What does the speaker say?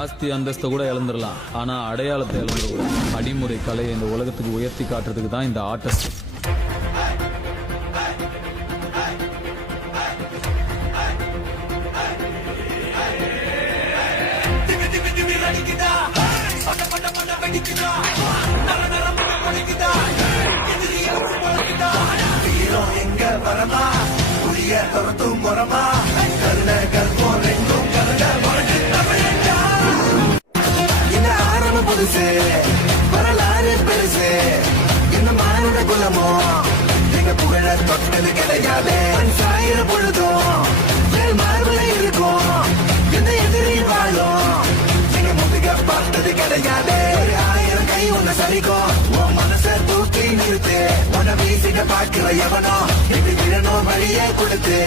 ஆஸ்தி அந்தஸ்தை கூட இழந்துடலாம், ஆனா அடையாளத்தை இழந்துடக்கூடாது. அடிமுறை கலையை இந்த உலகத்துக்கு உயர்த்தி காட்டுறதுக்கு தான் இந்த ஆர்டிஸ்ட். எங்க வரமா புரிய துரத்தும் முறமா கருண கற்போம் ரெண்டும் கருண இந்த ஆரம்பம் புதுசு வரலாறு பெருசு இந்த மானுட குலமோ எங்க புகழ தொட்டது கிடையாது. சாயிர பொழுதும் மார்புல இருக்கும் எந்த எதிரி வாழும் எங்க முதுக பார்த்தது கிடையாது. 1000 கை உன்னை சரிக்கும் உன் மனச தூக்கி நிறுத்து. உன வீசிட பார்க்கிற எவனோ இது விழனோ வழியே கொடுத்து